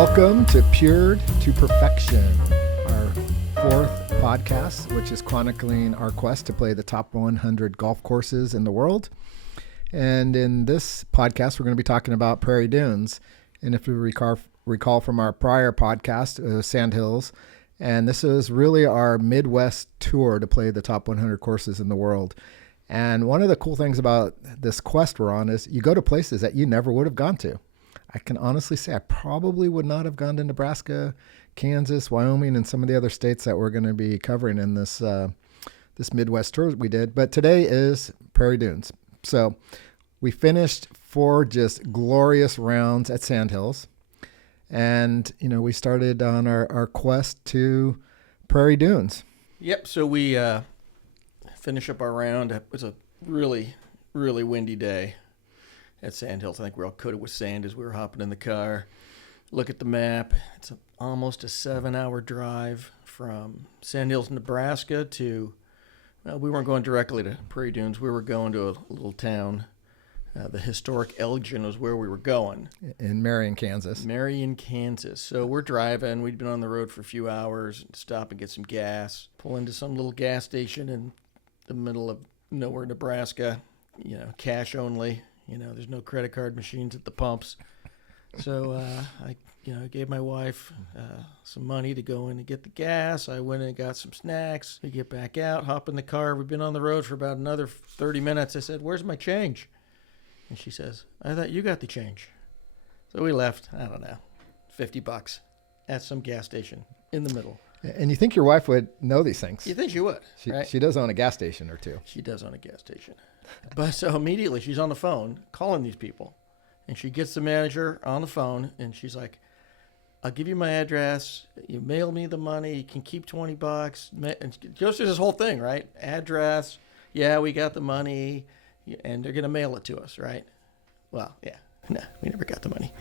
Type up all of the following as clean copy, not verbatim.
Welcome to Pured to Perfection, our fourth podcast, which is chronicling our quest to play the top 100 golf courses in the world. And in this podcast, we're going to be talking about Prairie Dunes. And if you recall from our prior podcast, Sandhills, and this is really our Midwest tour to play the top 100 courses in the world. And one of the cool things about this quest we're on is you go to places that you never would have gone to. I can honestly say I probably would not have gone to Nebraska, Kansas, Wyoming, and some of the other states that we're going to be covering in this this Midwest tour we did. But today is Prairie Dunes. So we finished 4 just glorious rounds at Sandhills. And, we started on our quest to Prairie Dunes. Yep, so we finish up our round. It was a really, really windy day at Sandhills. I think we're all coated with sand as we were hopping in the car. Look at the map. It's almost a 7-hour drive from Sandhills, Nebraska to, well, we weren't going directly to Prairie Dunes. We were going to a little town. The historic Elgin was where we were going. In Marion, Kansas. So we're driving. We'd been on the road for a few hours. Stop and get some gas. Pull into some little gas station in the middle of nowhere, Nebraska. Cash only. There's no credit card machines at the pumps. So I gave my wife some money to go in and get the gas. I went in and got some snacks. We get back out, hop in the car. We've been on the road for about another 30 minutes. I said, "Where's my change?" And she says, "I thought you got the change." So we left, I don't know, $50 at some gas station in the middle. And you think your wife would know these things? You think she would, right? She does own a gas station or two. She does own a gas station. But so immediately she's on the phone calling these people. And she gets the manager on the phone and she's like, "I'll give you my address. You mail me the money. You can keep $20. And she goes through this whole thing, right? Address. Yeah, we got the money. And they're going to mail it to us, right? Well, yeah. No, we never got the money.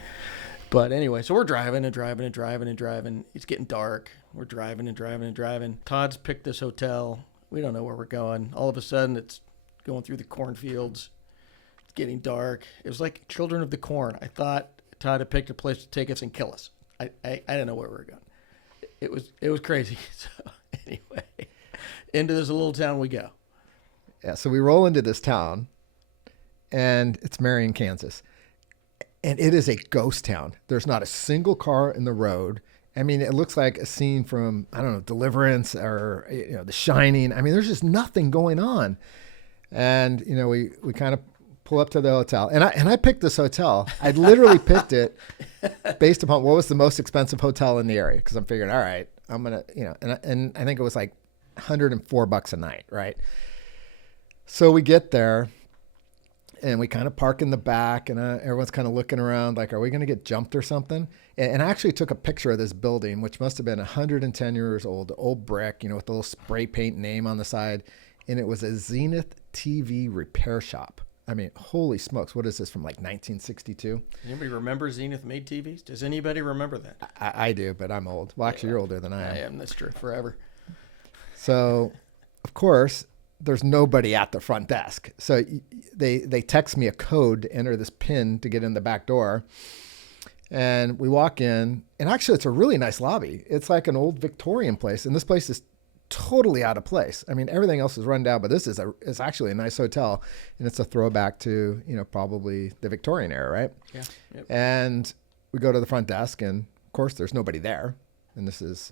But anyway, so we're driving. It's getting dark. We're driving. Todd's picked this hotel. We don't know where we're going. All of a sudden, it's going through the cornfields. It's getting dark. It was like Children of the Corn. I thought Todd had picked a place to take us and kill us. I didn't know where we were going. It was crazy. So anyway, into this little town we go. Yeah, so we roll into this town, and it's Marion, Kansas. And it is a ghost town. There's not a single car in the road. I mean, it looks like a scene from, I don't know, Deliverance or, The Shining. I mean, there's just nothing going on. And, we kind of pull up to the hotel. And I picked this hotel. I literally picked it based upon what was the most expensive hotel in the area. Because I'm figuring, all right, I'm going to, and I think it was like $104 a night, right? So we get there, and we kind of park in the back, and everyone's kind of looking around like, are we going to get jumped or something? And I actually took a picture of this building, which must have been 110 years old brick, with a little spray paint name on the side, and it was a Zenith TV repair shop. I mean, holy smokes, what is this, from like 1962? Anybody remember Zenith made TVs? Does anybody remember that? I do, but I'm old. Well, actually, you're older than I am. I am, that's true, forever. So, of course, there's nobody at the front desk. So they text me a code to enter this PIN to get in the back door. And we walk in, and actually it's a really nice lobby. It's like an old Victorian place, and this place is totally out of place. I mean, everything else is run down, but this is it's actually a nice hotel, and it's a throwback to, probably the Victorian era, right? Yeah. Yep. And we go to the front desk, and of course there's nobody there. And this is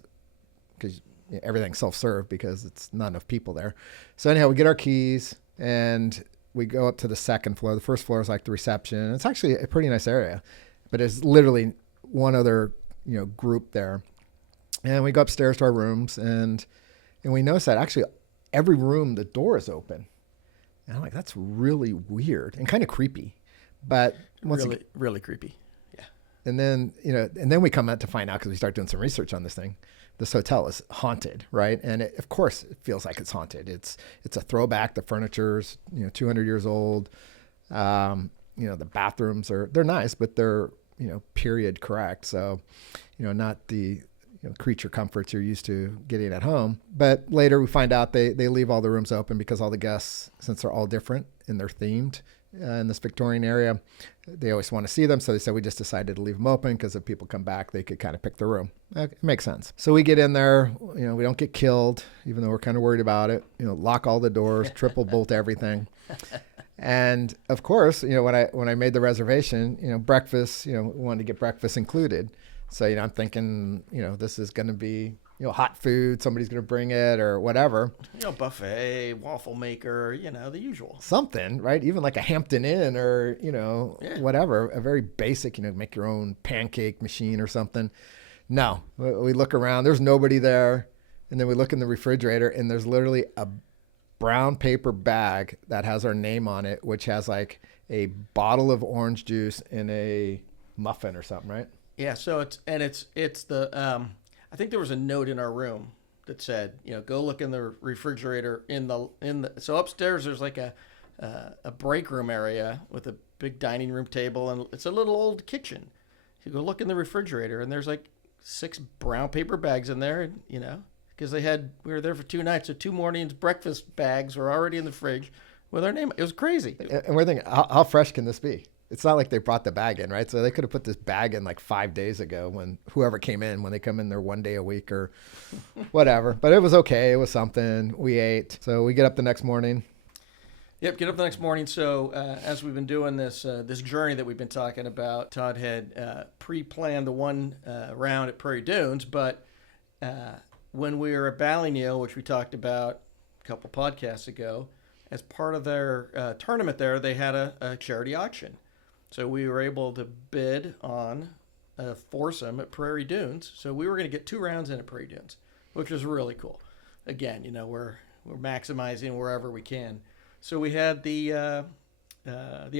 because everything's self-serve because it's not enough people there. So anyhow, we get our keys and we go up to the second floor. The first floor is like the reception. It's actually a pretty nice area, but it's literally one other, group there. And we go upstairs to our rooms, and we notice that actually every room, the door is open. And I'm like, that's really weird and kind of creepy. But really creepy. Yeah. And then we come out to find out, because we start doing some research on this thing. This hotel is haunted, right? And of course it feels like it's haunted. It's a throwback. The furniture's 200 years old. The bathrooms they're nice, but they're period correct. So, not the creature comforts you're used to getting at home. But later we find out they leave all the rooms open because all the guests, since they're all different and they're themed, in this Victorian area. They always want to see them. So they said, we just decided to leave them open because if people come back, they could kind of pick the room. It makes sense. So we get in there, we don't get killed, even though we're kind of worried about it, lock all the doors, triple bolt everything. And of course, when I made the reservation, breakfast, we wanted to get breakfast included. So, I'm thinking, this is going to be, hot food, somebody's going to bring it or whatever. Buffet, waffle maker, the usual. Something, right? Even like a Hampton Inn or, whatever, a very basic, make your own pancake machine or something. No, we look around, there's nobody there. And then we look in the refrigerator and there's literally a brown paper bag that has our name on it, which has like a bottle of orange juice in a muffin or something, right? Yeah. So it's the, I think there was a note in our room that said, go look in the refrigerator so upstairs there's like a break room area with a big dining room table and it's a little old kitchen. You go look in the refrigerator and there's like 6 brown paper bags in there, because we were there for 2 nights. So 2 mornings breakfast bags were already in the fridge with our name. It was crazy. And we're thinking, how fresh can this be? It's not like they brought the bag in, right? So they could have put this bag in like 5 days ago when whoever came in, when they come in there 1 day a week or whatever. But it was okay. It was something. We ate. So we get up the next morning. Yep, get up the next morning. So as we've been doing this journey that we've been talking about, Todd had pre-planned the one round at Prairie Dunes. But when we were at Ballyneal, which we talked about a couple podcasts ago, as part of their tournament there, they had a charity auction. So we were able to bid on a foursome at Prairie Dunes. So we were going to get 2 rounds in at Prairie Dunes, which was really cool. Again, we're maximizing wherever we can. So we had the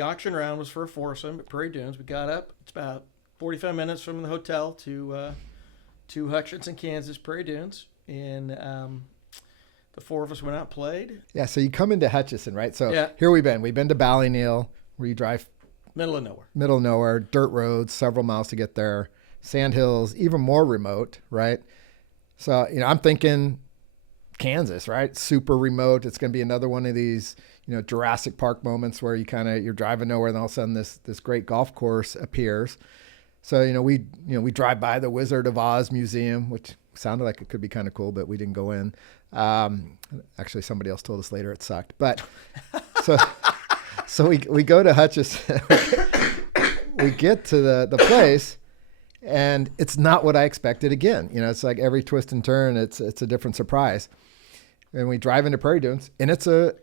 auction round was for a foursome at Prairie Dunes. We got up. It's about 45 minutes from the hotel to Hutchinson, Kansas, Prairie Dunes, and the 4 of us went out and played. Yeah, so you come into Hutchinson, right? So yeah. Here we've been. We've been to Ballyneal, where you drive middle of nowhere. Middle of nowhere, dirt roads, several miles to get there. Sand hills, even more remote, right? So I'm thinking Kansas, right? Super remote. It's going to be another one of these, Jurassic Park moments where you're driving nowhere, and all of a sudden this great golf course appears. So we drive by the Wizard of Oz Museum, which sounded like it could be kind of cool, but we didn't go in. Actually, somebody else told us later it sucked. But so we go to Hutchinson. We get to the place, and it's not what I expected. Again, it's like every twist and turn, it's a different surprise. And we drive into Prairie Dunes, and it's a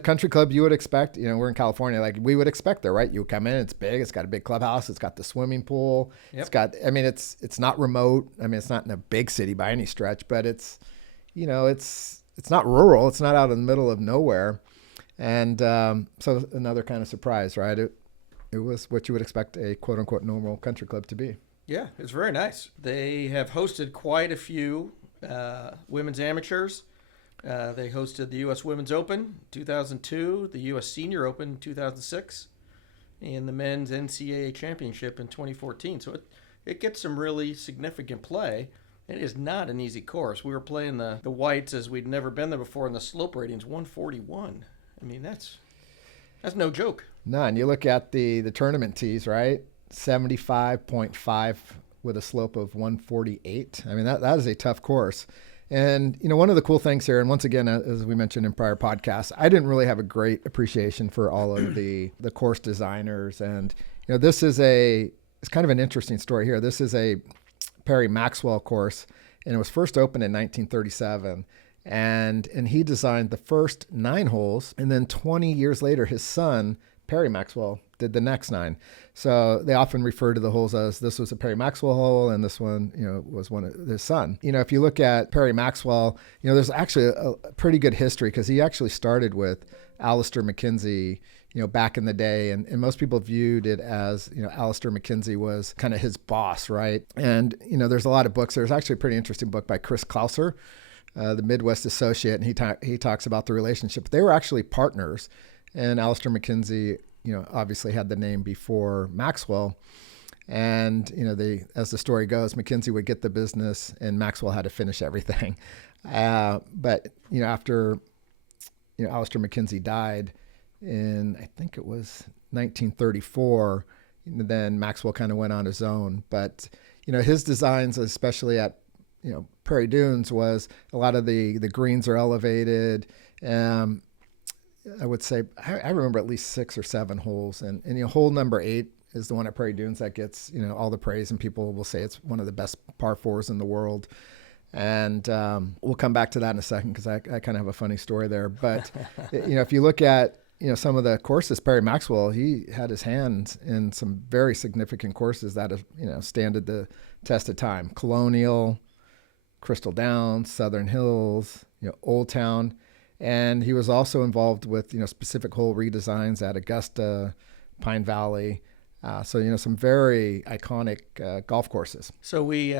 country club you would expect. We're in California, like we would expect there, right? You come in, it's big, it's got a big clubhouse, it's got the swimming pool, Yep. It's got. It's not remote. It's not in a big city by any stretch, but it's not rural. It's not out in the middle of nowhere, and so another kind of surprise, right? It was what you would expect a quote unquote normal country club to be. Yeah, it's very nice. They have hosted quite a few women's amateurs. They hosted the U.S. Women's Open 2002, the U.S. Senior Open 2006, and the Men's NCAA Championship in 2014. So it gets some really significant play. It is not an easy course. We were playing the whites as we'd never been there before, and the slope rating's 141. That's no joke. No, and you look at the tournament tees, right? 75.5 with a slope of 148. That is a tough course. And, one of the cool things here, and once again, as we mentioned in prior podcasts, I didn't really have a great appreciation for all of the course designers. And, this is it's kind of an interesting story here. This is a Perry Maxwell course, and it was first opened in 1937. And he designed the first 9 holes, and then 20 years later, his son, Perry Maxwell, did the next 9. So they often refer to the holes as this was a Perry Maxwell hole, and this one, was one of his son. If you look at Perry Maxwell, there's actually a pretty good history because he actually started with Alister McKenzie, back in the day. And most people viewed it as, Alister McKenzie was kind of his boss, right? And, there's a lot of books. There's actually a pretty interesting book by Chris Klauser, the Midwest Associate, and he talks about the relationship. They were actually partners, and Alister McKenzie, obviously had the name before Maxwell. And, as the story goes, McKenzie would get the business and Maxwell had to finish everything. But, after, Alister McKenzie died, in, I think it was 1934. Then Maxwell kind of went on his own. But, his designs, especially at, Prairie Dunes, was a lot of the greens are elevated. I would say, I remember at least 6 or 7 holes. And hole number 8 is the one at Prairie Dunes that gets, all the praise. And people will say it's one of the best par 4s in the world. And we'll come back to that in a second because I kind of have a funny story there. But, if you look at, some of the courses, Perry Maxwell, he had his hands in some very significant courses that have, standed the test of time. Colonial, Crystal Downs, Southern Hills, Old Town. And he was also involved with, specific hole redesigns at Augusta, Pine Valley. So, some very iconic golf courses. So we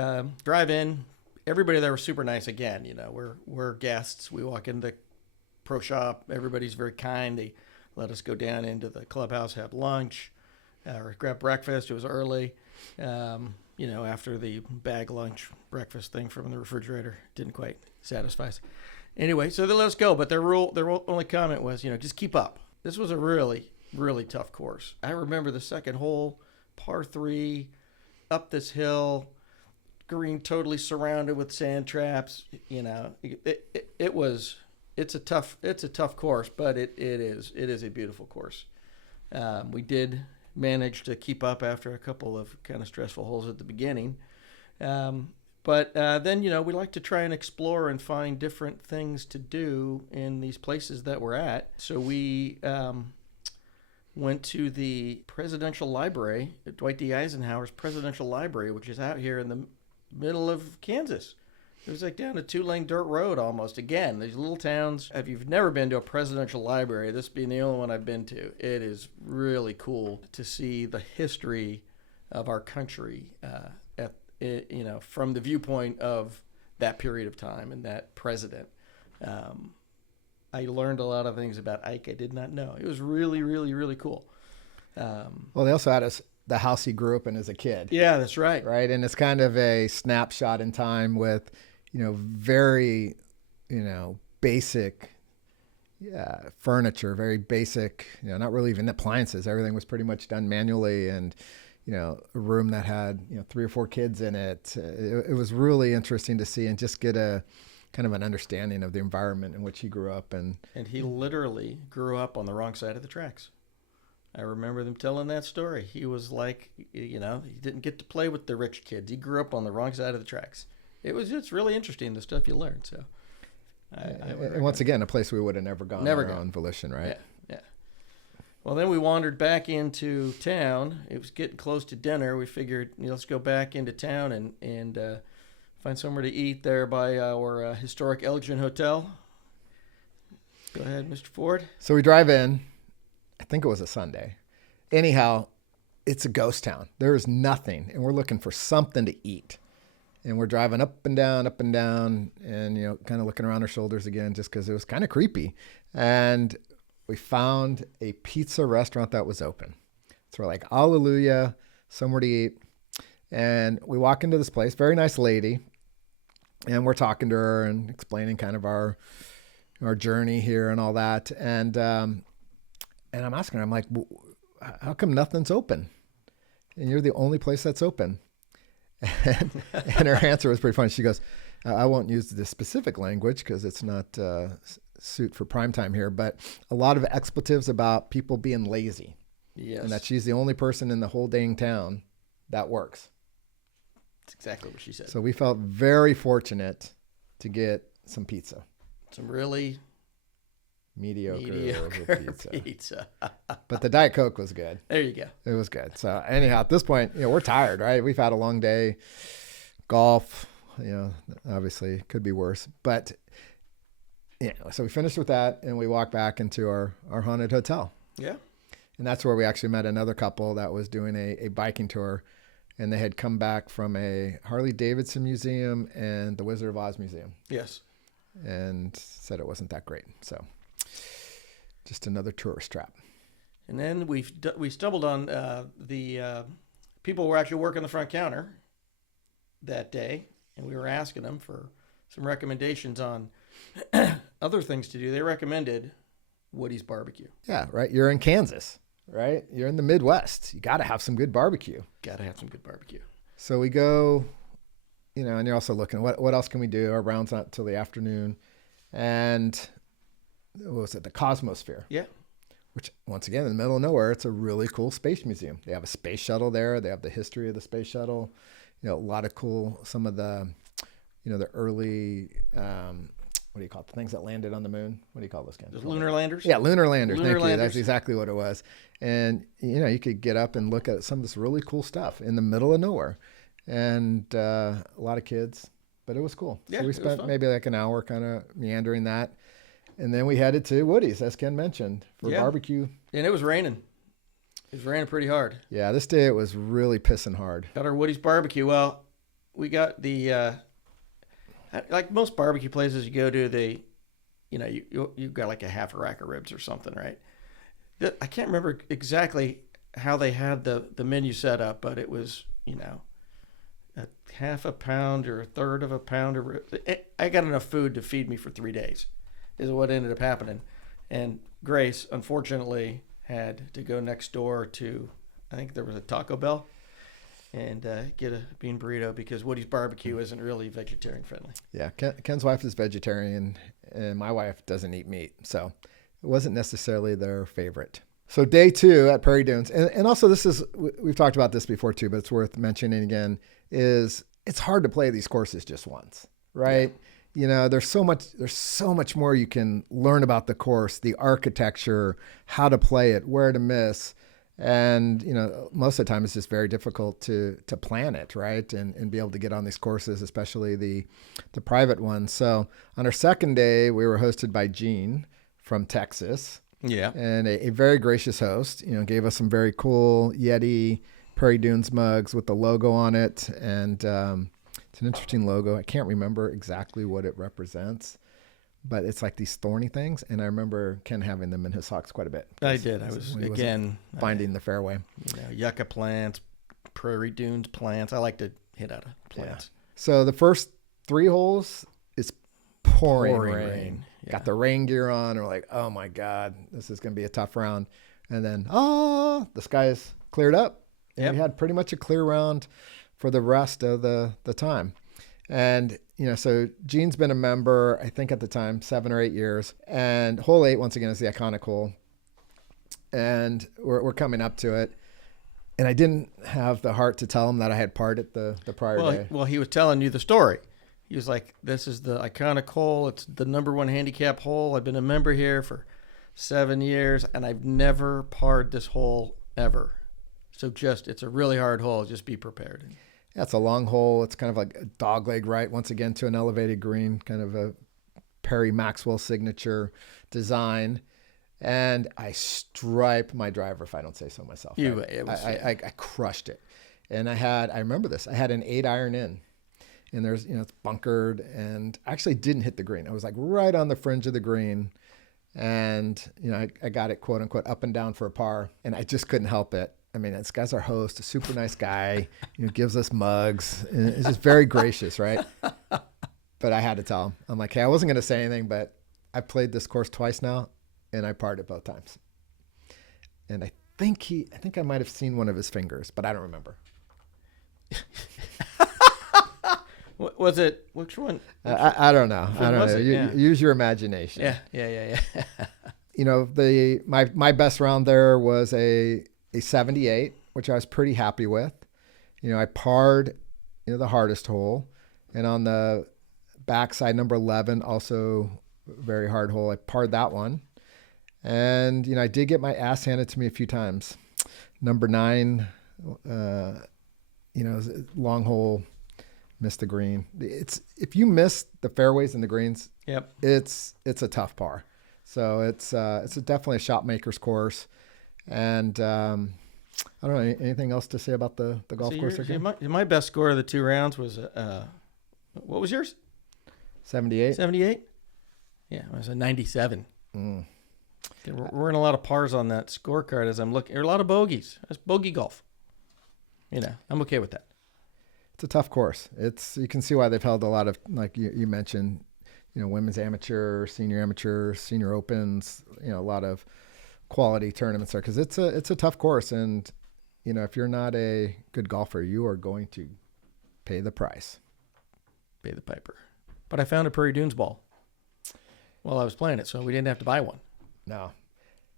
drive in. Everybody there was super nice again. We're guests. We walk into the pro shop. Everybody's very kind. They let us go down into the clubhouse, have lunch, or grab breakfast. It was early. After the bag lunch breakfast thing from the refrigerator didn't quite satisfy us. Anyway, so they let us go. But their only comment was, just keep up. This was a really, really tough course. I remember the second hole, par 3, up this hill, green totally surrounded with sand traps. It's a tough course, but it is a beautiful course. We did manage to keep up after a couple of kind of stressful holes at the beginning. But then, we like to try and explore and find different things to do in these places that we're at. So we went to the Presidential Library, Dwight D. Eisenhower's Presidential Library, which is out here in the middle of Kansas. It was like down a 2-lane dirt road almost. Again, these little towns. If you've never been to a presidential library, this being the only one I've been to, it is really cool to see the history of our country from the viewpoint of that period of time and that president. I learned a lot of things about Ike I did not know. It was really, really, really cool. Well, they also had the house he grew up in as a kid. Yeah, that's right. Right. And it's kind of a snapshot in time with, very, basic furniture, very basic, not really even appliances. Everything was pretty much done manually. And, a room that had, 3 or 4 kids in it. It was really interesting to see and just get a kind of an understanding of the environment in which he grew up. And he literally grew up on the wrong side of the tracks. I remember them telling that story. He was like, he didn't get to play with the rich kids. He grew up on the wrong side of the tracks. It's really interesting, the stuff you learn. So, and once again, a place we would have never gone on our own volition, right? Yeah. Well, then we wandered back into town. It was getting close to dinner. We figured, let's go back into town and find somewhere to eat there by our historic Elgin Hotel. Go ahead, Mr. Ford. So we drive in. I think it was a Sunday. Anyhow, it's a ghost town. There is nothing, and we're looking for something to eat. And we're driving up and down, and, kind of looking around our shoulders again just because it was kind of creepy. And we found a pizza restaurant that was open. So we're like, hallelujah, somewhere to eat. And we walk into this place, very nice lady, and we're talking to her and explaining kind of our journey here and all that. And I'm asking her, I'm like, how come nothing's open? And you're the only place that's open. And her answer was pretty funny. She goes, I won't use the specific language because it's not suit for prime time here, but a lot of expletives about people being lazy. Yes. And that she's the only person in the whole dang town that works. That's exactly what she said. So we felt very fortunate to get some pizza. Some really mediocre pizza. But the Diet Coke was good. There you go. It was good. So anyhow, at this point, we're tired, right? We've had a long day. Golf, obviously could be worse. But so we finished with that and we walked back into our haunted hotel. Yeah. And that's where we actually met another couple that was doing a biking tour. And they had come back from a Harley Davidson museum and the Wizard of Oz museum. Yes. And said it wasn't that great. So just another tourist trap. And then we stumbled on the people who were actually working the front counter that day. And we were asking them for some recommendations on other things to do. They recommended Woody's Barbecue. Yeah, right. You're in Kansas, right? You're in the Midwest. You got to have some good barbecue. Got to have some good barbecue. So we go, and you're also looking, what else can we do? Our round's not till the afternoon. And what was it? The Cosmosphere. Yeah. Which, once again, in the middle of nowhere, it's a really cool space museum. They have a space shuttle there. They have the history of the space shuttle. A lot of cool, some of the, the early, what do you call it? The things that landed on the moon. What do you call those guys? The lunar landers? Yeah, lunar landers. Lunar Thank you. landers. That's exactly what it was. And, you could get up and look at some of this really cool stuff in the middle of nowhere. And a lot of kids, but it was cool. Yeah, so we spent maybe like an hour kind of meandering that. And then we headed to Woody's, as Ken mentioned, for barbecue. And it was raining. It was raining pretty hard. Yeah, this day it was really pissing hard. Got our Woody's Barbecue. Well, we got the, like most barbecue places you go to, you got like a half a rack of ribs or something, right? I can't remember exactly how they had the menu set up, but it was, a half a pound or a third of a pound of ribs. I got enough food to feed me for 3 days. Is what ended up happening. And Grace, unfortunately, had to go next door to, I think there was a Taco Bell, and get a bean burrito because Woody's Barbecue isn't really vegetarian friendly. Yeah, Ken's wife is vegetarian, and my wife doesn't eat meat. So it wasn't necessarily their favorite. So day 2 at Prairie Dunes, and also we've talked about this before too, but it's worth mentioning again, is it's hard to play these courses just once, right? Yeah. There's so much more you can learn about the course, the architecture, how to play it, where to miss. And, most of the time it's just very difficult to plan it, right? And be able to get on these courses, especially the private ones. So on our second day, we were hosted by Gene from Texas. Yeah. And a very gracious host, gave us some very cool Yeti Prairie Dunes mugs with the logo on it. And, it's an interesting logo. I can't remember exactly what it represents, but it's like these thorny things. And I remember Ken having them in his socks quite a bit. I did. I was, again, finding the fairway. Yucca plants, Prairie Dunes plants. I like to hit out of plants. Yeah. So the first 3 holes is pouring rain. Yeah. Got the rain gear on. We're like, oh my God, this is going to be a tough round. And then, the skies cleared up. And we had pretty much a clear round for the rest of the time. And, so Gene's been a member, I think at the time, 7 or 8 years. And hole 8, once again, is the iconic hole. And we're coming up to it. And I didn't have the heart to tell him that I had parred at the prior day. Well, he was telling you the story. He was like, this is the iconic hole. It's the number 1 handicap hole. I've been a member here for 7 years, and I've never parred this hole ever. So it's a really hard hole. Just be prepared. Yeah, it's a long hole. It's kind of like a dogleg right, once again, to an elevated green, kind of a Perry Maxwell signature design. And I stripe my driver, if I don't say so myself. I crushed it. And I remember this. I had an 8-iron in. And there's, it's bunkered. And I actually didn't hit the green. I was like right on the fringe of the green. And, I got it, quote unquote, up and down for a par. And I just couldn't help it. I mean, this guy's our host, a super nice guy, gives us mugs. And it's just very gracious, right? But I had to tell him. I'm like, hey, I wasn't going to say anything, but I played this course twice now, and I parred it both times. And I think I might have seen one of his fingers, but I don't remember. Was it, which one? I don't know. I don't know. Use your imagination. Yeah. My best round there was a 78, which I was pretty happy with. I parred, the hardest hole. And on the backside, number 11, also very hard hole, I parred that one. And, I did get my ass handed to me a few times. Number 9, long hole, missed the green. If you miss the fairways and the greens, it's a tough par. So it's definitely a shot maker's course. And I don't know, anything else to say about the golf course? My best score of the 2 rounds was, what was yours? 78. 78? Yeah, it was a 97. We're in a lot of pars on that scorecard as I'm looking. There are a lot of bogeys. That's bogey golf. I'm okay with that. It's a tough course. You can see why they've held a lot of, like you mentioned, women's amateur, senior opens, a lot of quality tournaments there, because it's a tough course. And, if you're not a good golfer, you are going to pay the price. Pay the piper. But I found a Prairie Dunes ball while I was playing it, so we didn't have to buy one. No.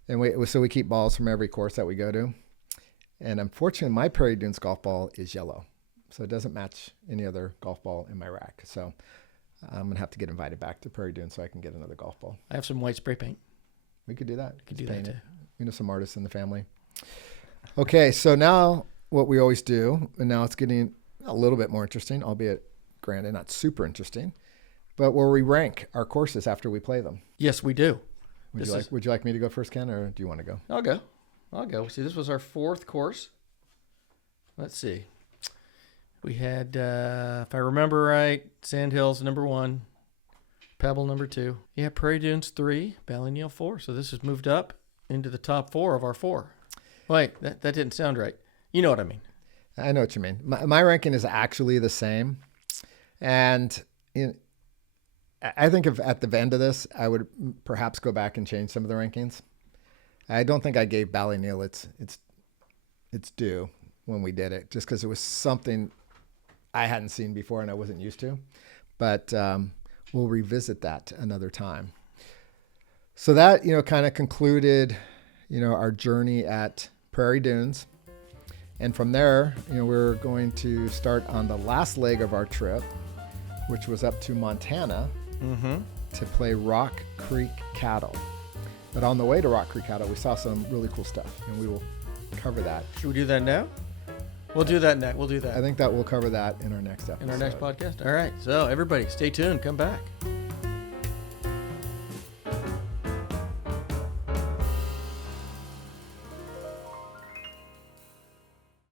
And we keep balls from every course that we go to. And unfortunately, my Prairie Dunes golf ball is yellow, so it doesn't match any other golf ball in my rack. So I'm going to have to get invited back to Prairie Dunes so I can get another golf ball. I have some white spray paint. We could do that. Could do that too. We know some artists in the family. Okay, so now what we always do, and now it's getting a little bit more interesting, albeit granted not super interesting, but where we rank our courses after we play them. Yes, we do. Would you like me to go first, Ken, or do you want to go? I'll go. See, this was our fourth course. Let's see. We had, if I remember right, Sandhills number 1, Pebble number 2. Yeah, Prairie Dunes 3, Ballyneal 4. So this has moved up into the top 4 of our 4. Wait, that didn't sound right. You know what I mean. I know what you mean. My ranking is actually the same. And I think if at the end of this, I would perhaps go back and change some of the rankings. I don't think I gave Ballyneal its due when we did it, just because it was something I hadn't seen before and I wasn't used to. But we'll revisit that another time. So that, kind of concluded, our journey at Prairie Dunes. And from there, we're going to start on the last leg of our trip, which was up to Montana to play Rock Creek Cattle. But on the way to Rock Creek Cattle, we saw some really cool stuff, and we will cover that. Should we do that now? We'll do that next. We'll do that. I think that we'll cover that in our next episode. In our next podcast? All right. So, everybody, stay tuned. Come back.